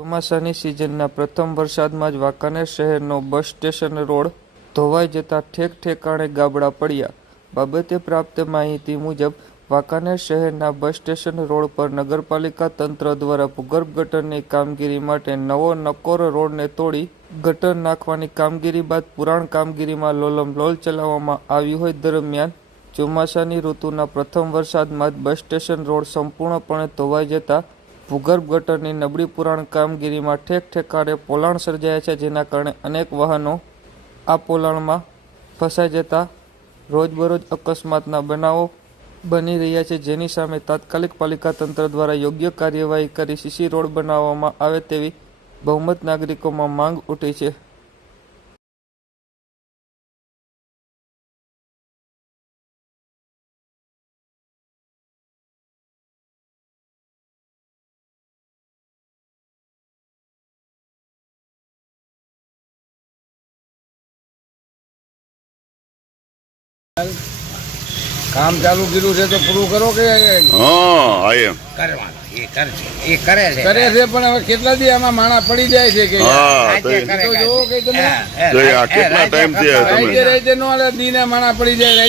ચોમાસાની સિઝનના પ્રથમ વરસાદમાં જ વાંકાનેર શહેરનો બસ સ્ટેશન રોડ ધોવાઈ જતા ઠેક ઠેકાણે ગાબડા પડ્યા. બાબતે પ્રાપ્ત માહિતી મુજબ વાંકાનેર શહેરના બસ સ્ટેશન રોડ પર નગરપાલિકા તંત્ર દ્વારા ભૂગર્ભ ગટરની કામગીરી માટે નવો નકોર રોડને તોડી ગટર નાખવાની કામગીરી બાદ પુરાણ કામગીરીમાં લોલમલોલ ચલાવવામાં આવી હોય દરમિયાન ચોમાસાની ઋતુના પ્રથમ વરસાદમાં જ બસ સ્ટેશન રોડ સંપૂર્ણપણે ધોવાઈ જતા ભૂગર્ભ ગટરની નબળી પુરાણ કામગીરીમાં ઠેક ઠેકાણે પોલાણ સર્જાયા છે, જેના કારણે અનેક વાહનો આ પોલાણમાં ફસાઈ જતા રોજબરોજ અકસ્માતના બનાવો બની રહ્યા છે, જેની સામે તાત્કાલિક પાલિકા તંત્ર દ્વારા યોગ્ય કાર્યવાહી કરી સીસી રોડ બનાવવામાં આવે તેવી બહુમત નાગરિકોમાં માંગ ઉઠી છે. કામ ચાલુ કર્યું છે તો પૂરું કરો કે કરે છે પણ હવે કેટલા દી આમાં માણા પડી જાય છે કે જોવો કે તમે રાતે નો દીને માણા પડી જાય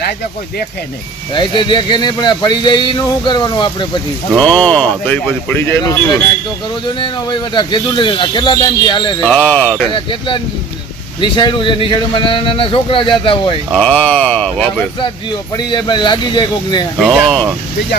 રાતે કોઈ દેખે નહીં પણ પડી જાય એનું શું કરવાનું આપણે પછી પડી જાય એનું શું તો કરવો જો ને એનો ભાઈ બધા કીધું નથી કેટલા ટાઈમ થી હાલે છે કેટલા નિશાળું છે નિશાળુમાં નાના નાના છોકરા જતા હોય વરસાદ થયો પડી જાય લાગી જાય કોક ને બીજા